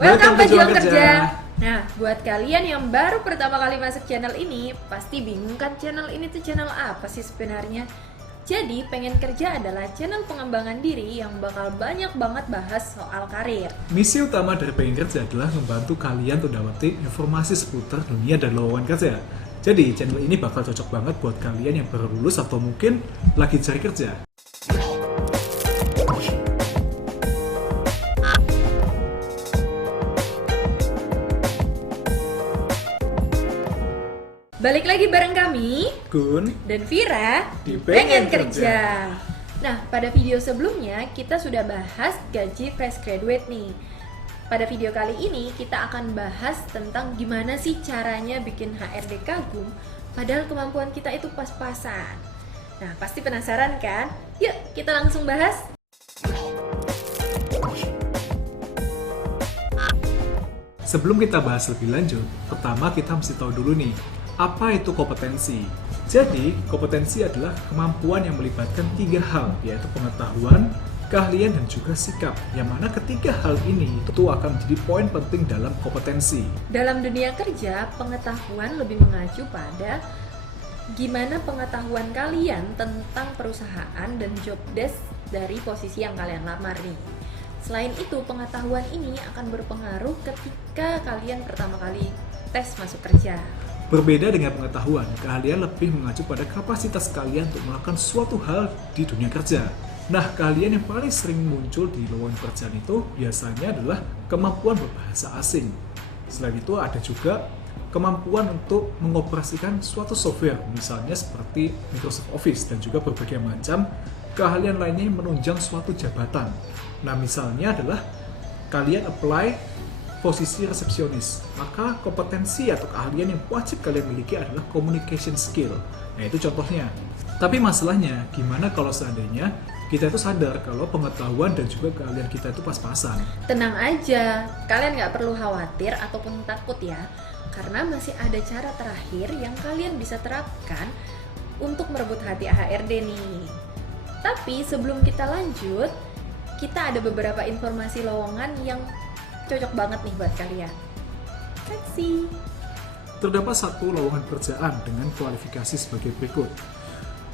Welcome ke Juang Kerja. Nah, buat kalian yang baru pertama kali masuk channel ini, pasti bingung kan channel ini tuh channel apa sih sebenarnya? Jadi, Pengen Kerja adalah channel pengembangan diri yang bakal banyak banget bahas soal karir. Misi utama dari Pengen Kerja adalah membantu kalian untuk dapetin informasi seputar dunia dan lowongan kerja. Jadi, channel ini bakal cocok banget buat kalian yang baru lulus atau mungkin lagi cari kerja. Balik lagi bareng kami, Gun, dan Vira di Pengen Kerja. Nah, pada video sebelumnya kita sudah bahas gaji fresh graduate nih. Pada video kali ini kita akan bahas tentang gimana sih caranya bikin HRD kagum padahal kemampuan kita itu pas-pasan. Nah, pasti penasaran kan? Yuk, kita langsung bahas. sebelum kita bahas lebih lanjut, pertama kita mesti tahu dulu nih, apa itu kompetensi? Jadi, kompetensi adalah kemampuan yang melibatkan tiga hal, yaitu pengetahuan, keahlian, dan juga sikap. Yang mana ketiga hal ini itu akan menjadi poin penting dalam kompetensi. Dalam dunia kerja, pengetahuan lebih mengacu pada gimana pengetahuan kalian tentang perusahaan dan job desk dari posisi yang kalian lamar nih. Selain itu, pengetahuan ini akan berpengaruh ketika kalian pertama kali tes masuk kerja. Berbeda dengan pengetahuan, keahlian lebih mengacu pada kapasitas kalian untuk melakukan suatu hal di dunia kerja. Nah, keahlian yang paling sering muncul di lowongan pekerjaan itu biasanya adalah kemampuan berbahasa asing. Selain itu, ada juga kemampuan untuk mengoperasikan suatu software, misalnya seperti Microsoft Office dan juga berbagai macam keahlian lainnya yang menunjang suatu jabatan. Nah, misalnya adalah kalian apply posisi resepsionis, maka kompetensi atau keahlian yang wajib kalian miliki adalah communication skill. Nah, itu contohnya. Tapi masalahnya, gimana kalau seandainya kita itu sadar kalau pengetahuan dan juga keahlian kita itu pas-pasan? Tenang aja, kalian nggak perlu khawatir ataupun takut ya, karena masih ada cara terakhir yang kalian bisa terapkan untuk merebut hati HRD nih. Tapi sebelum kita lanjut, kita ada beberapa informasi lowongan yang cocok banget nih buat kalian. Let's see. Terdapat satu lowongan pekerjaan dengan kualifikasi sebagai berikut.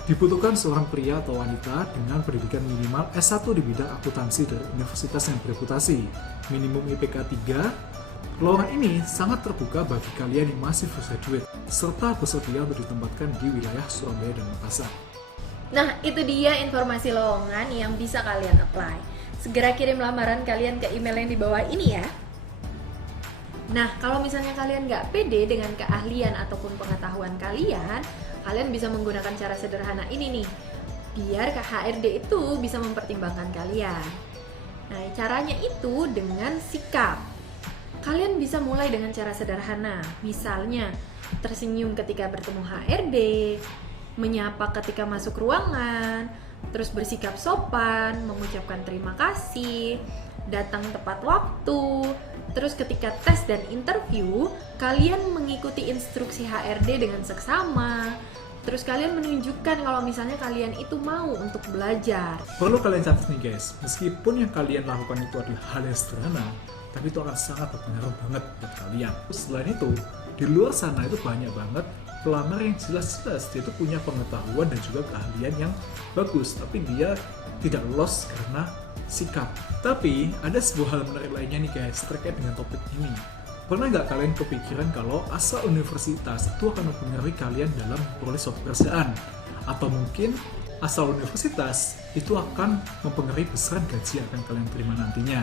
Dibutuhkan seorang pria atau wanita dengan pendidikan minimal S1 di bidang akuntansi dari universitas yang bereputasi, minimum IPK 3. Lowongan ini sangat terbuka bagi kalian yang masih fresh graduate, serta bersedia untuk ditempatkan di wilayah Surabaya dan Makassar. Nah, itu dia informasi lowongan yang bisa kalian apply. Segera kirim lamaran kalian ke email yang di bawah ini ya. Nah, kalau misalnya kalian nggak pede dengan keahlian ataupun pengetahuan kalian, kalian bisa menggunakan cara sederhana ini nih, biar HRD itu bisa mempertimbangkan kalian. Nah, caranya itu dengan sikap. Kalian bisa mulai dengan cara sederhana, misalnya tersenyum ketika bertemu HRD, menyapa ketika masuk ruangan, terus bersikap sopan, mengucapkan terima kasih, datang tepat waktu. Terus ketika tes dan interview, kalian mengikuti instruksi HRD dengan seksama. Terus kalian menunjukkan kalau misalnya kalian itu mau untuk belajar. Perlu kalian catat nih guys, meskipun yang kalian lakukan itu adalah hal yang sederhana, tapi itu akan sangat berpengaruh banget buat kalian. Selain itu, di luar sana itu banyak banget pelamar yang jelas-jelas dia itu punya pengetahuan dan juga keahlian yang bagus, tapi dia tidak lolos karena sikap. Tapi ada sebuah hal menarik lainnya nih guys terkait dengan topik ini. Pernah nggak kalian kepikiran kalau asal universitas itu akan mempengaruhi kalian dalam memperoleh suatu pekerjaan? Atau mungkin asal universitas itu akan mempengaruhi besaran gaji yang akan kalian terima nantinya?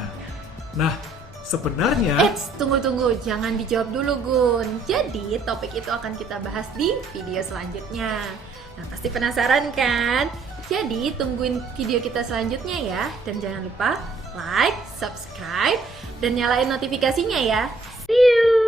Nah, sebenarnya... Tunggu, jangan dijawab dulu Gun. Jadi topik itu akan kita bahas di video selanjutnya. Nah, pasti penasaran kan? Jadi tungguin video kita selanjutnya ya. Dan jangan lupa like, subscribe, dan nyalain notifikasinya ya. See you!